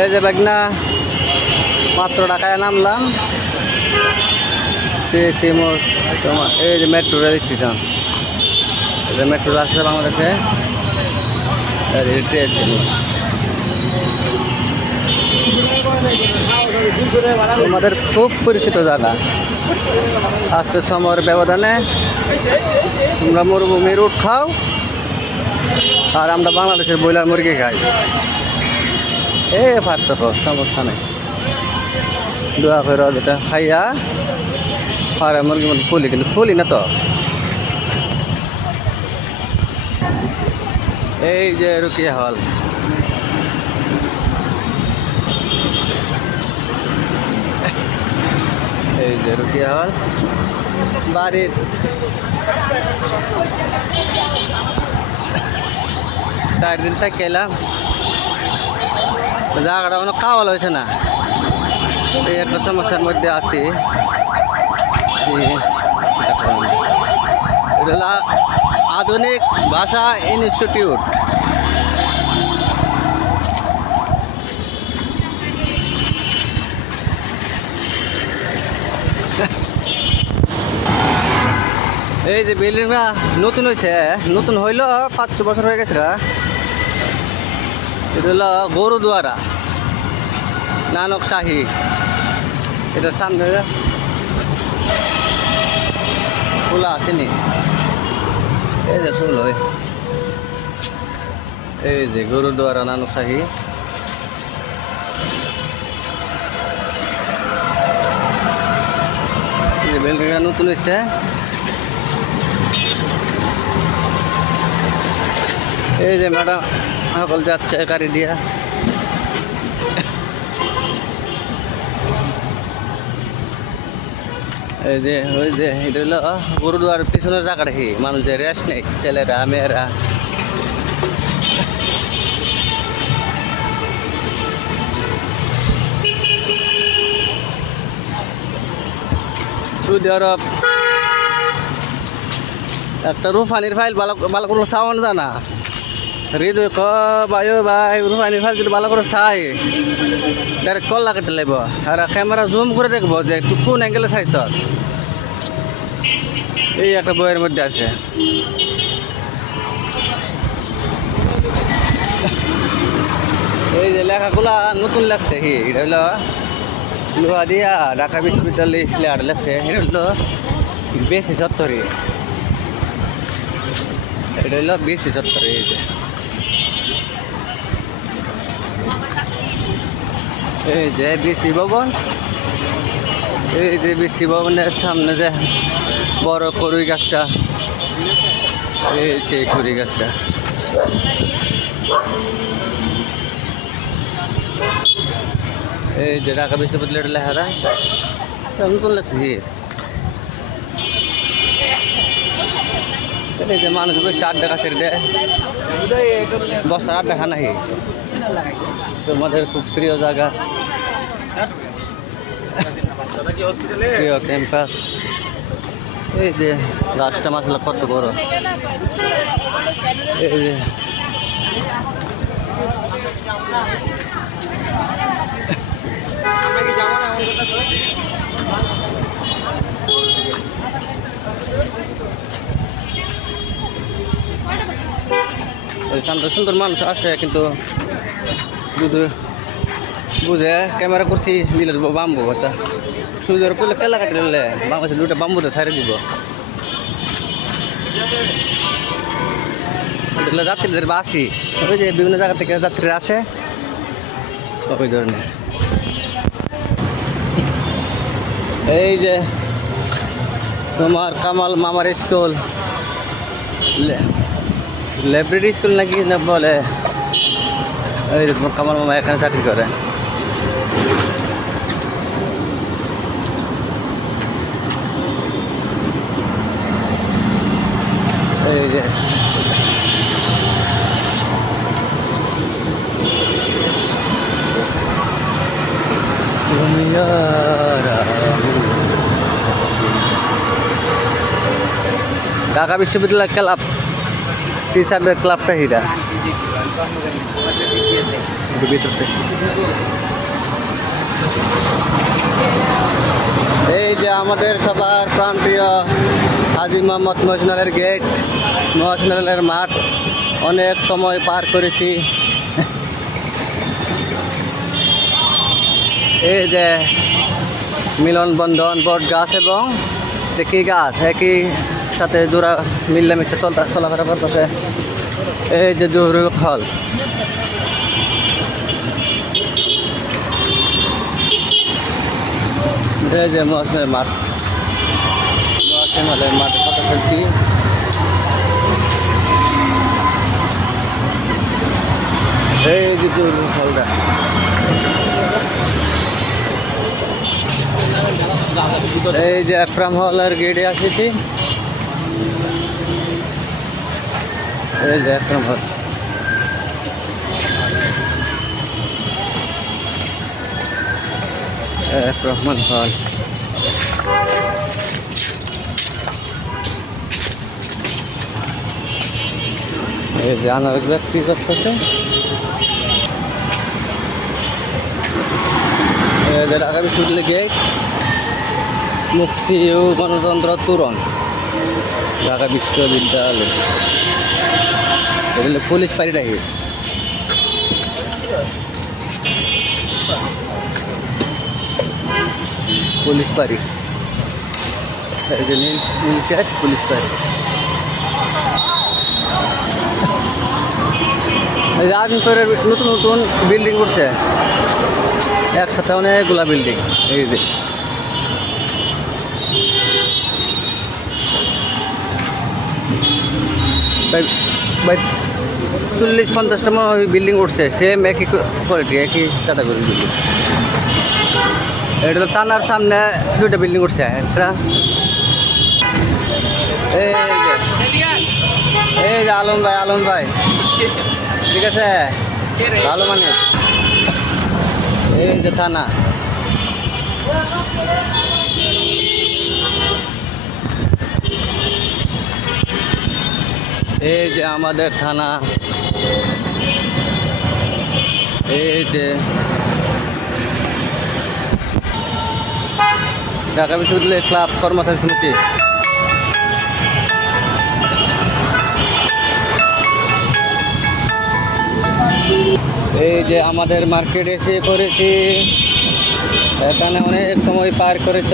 এই যে বাগনা মাত্র ঢাকায় নামলাম, পেয়েছি মোর তোমার এই যে মেট্রো রেল স্টেশন, এটা মেট্রো আসছে বাংলাদেশে, পেয়েছি আমাদের খুব পরিচিত জায়গা। আজকে সময়ের ব্যবধানে তোমরা মরুভূমির উট খাও আর আমরা বাংলাদেশের ব্রয়লার মুরগি খাই। এ পারতো সমস্যা নেই, দোয়া করে যেটা খাইয়া আর মুরগি মধ্যে ফুলি, কিন্তু ফুলি না তো। এই যে রুকিয়া হল, এই যে রুকিয়া হল বাড়ির চার দিন থেকে এলাম, জায়গাটা কোনো কাওয়াল হয়েছে না, এই একটা সমস্যার মধ্যে আছি। এটা হলো আধুনিক ভাষা ইনস্টিটিউট। এই যে বিল্ডিংটা নতুন হয়েছে, নতুন হইল 500 বছর হয়ে গেছে। এটা হলো গুরুদুয়ারা নানক শাহী, এটার সামনে খোলা আসেনি, এই যে ফুল হয়, এই যে গুরুদুয়ারা নানক শাহী। বিল্ডিংটা নতুন হয়েছে। এই যে ম্যাডাম সকল যাচ্ছে গাড়ি দিয়া, এই যে ওই যে এটা হলো গুরুদুয়ারার পিছনের জায়গাটা, কি মানুষের রেস্ট নেই, ছেলেরা মেয়েরা। সৌদি আরব একটা রুফানির ফাইল ভালো ভালো করে সাউন্ড জানা হৃদয় ক বায়ু ভাই, রুফানির ফাইল যদি ভালো করে চাই ডাইরেক্ট কল লাগাতে লাগব, আর ক্যামেরা জুম করে দেখবো যে একটু কোন অ্যাঙ্গেলে চাইছ। এই একটা বইয়ের মধ্যে আছে। এই যে লেখাগুলা নতুন লাগছে, কি এটা হলো লোহা দিয়া ঢাকা বিশ্ববিদ্যালয় লেখার লাগছে, এটা হলো বেশি চত্বরে, এটা হলো বেশি চত্বরে। এই যে বিসি ভবন, এই যে বিসি ভবনের সামনে যে বড় কড়ুই গাছটা, এই সেই কড়ুই গাছটা। এই যে ঢাকা বিশ্ববিদ্যালয়ের লেখাটা নতুন লাগছে। এই যে মানুষ বসে আড্ডা কাছের দেয়, বসার আড্ডা খানা, তোমাদের খুব প্রিয় জায়গা, প্রিয় ক্যাম্পাস। এই যে গাছটা মাসলা কত বড়, এই যে শান্ত সুন্দর মানুষ আসে, কিন্তু বুঝে ক্যামেরা করছি দিলে বাম্বু কথা সুন্দর করলে কেলা কাটি দিলে বাংলাদেশে 2টা বাম্বুতে ছাড়ে দিব। যাত্রীদের বাসি, ওই যে বিভিন্ন জায়গা থেকে যাত্রীরা আসে, ওই ধরনের। এই যে তোমার কামাল মামার স্কুল, লাইব্রেরি স্কুল নাকি না বলে, এই যে তোমার কামাল মামা এখানে চাকরি করে। এই যে ঢাকা বিশ্ববিদ্যালয় ক্লাব টি শার্টের ক্লাবটা হিরা। একটু ভিতর থেকে। এই যে আমাদের সবার প্রাণপ্রিয় হাজী মোহাম্মদ মহসিনুলের গেট, মহসিনুলের মাঠ। অনেক সময় পার করেছি। এই যে মিলনবন্ধন বট গাছ এবং কি গাছ একই সাথে জোড়া মিলেমিশে চলাফেরা করতেছে। এই যে জহুরুল হল, এই যে মহসিনের মাঠ, মহসিন হলের মাঠে কথা খেলছি। এই যে জহুরুল হলটা, এই যে আকরাম হলের গেটে আসেছি। এই যে আকরাম হল, রহমান হল। এই যে আনার ব্যক্তি করতেছে। ঢাকা বিশ্ববিদ্যালয় গেট, মুক্তি ও গণতন্ত্র তোরণ, ঢাকা বিশ্ববিদ্যালয়। এটা পুলিশ পাড়ি নাকি? পুলিশ পাড়ি, এই যে পুলিশ পাড়ি। এই যে আজমপুরের নতুন নতুন বিল্ডিং করছে, একসাথে অনেকগুলা বিল্ডিং। এই যে ভাই 40-50টা বিল্ডিং উঠছে, সেম একই কোয়ালিটি, একই ক্যাটাগরি বিল্ডিং। এটা থানার সামনে 2টা বিল্ডিং উঠছে। একটা এই যে আলম ভাই ঠিক আছে, ভালো মানে। এই যে থানা, এই যে আমাদের থানা, এই যে ঢাকা বিশ্ববিদ্যালয় ক্লাব কর্মচারী সমিতি। এই যে আমাদের মার্কেটে এসে পড়েছি, এখানে অনেক সময় পার করেছ।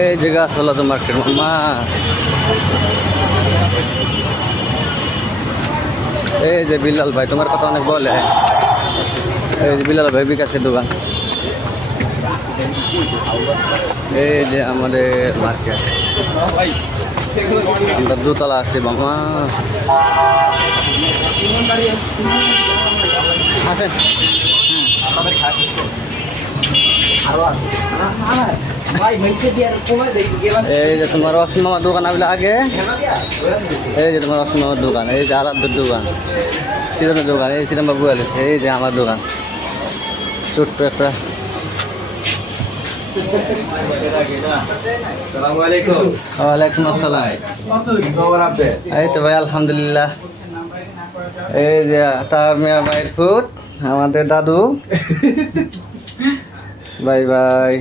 এই যে গাছ হলো তো মার্কেট মা। এই যে বিলাল ভাই, তোমার কথা অনেক বলে। এই যে বিলাল ভাই বিকাশের দোকান। এই যে আমাদের মার্কেট, আমরা দোতলা আছে মামা। আছেন এই যে তোমার রসুন মামার দোকান আসলে আগে। এই যে তোমার রসুন মামার দোকান, এই যে আলাদের দোকান, সিনেমার দোকান, এই সিনেমা বুয়াল। এই যে আমার দোকান, ছোট্ট একটা। ওয়ালাইকুম আসসালাম। এই তো ভাই আলহামদুলিল্লাহ। এই যে তার মেয়া ভাইয়ের ফুট, আমাদের দাদু। Bye bye.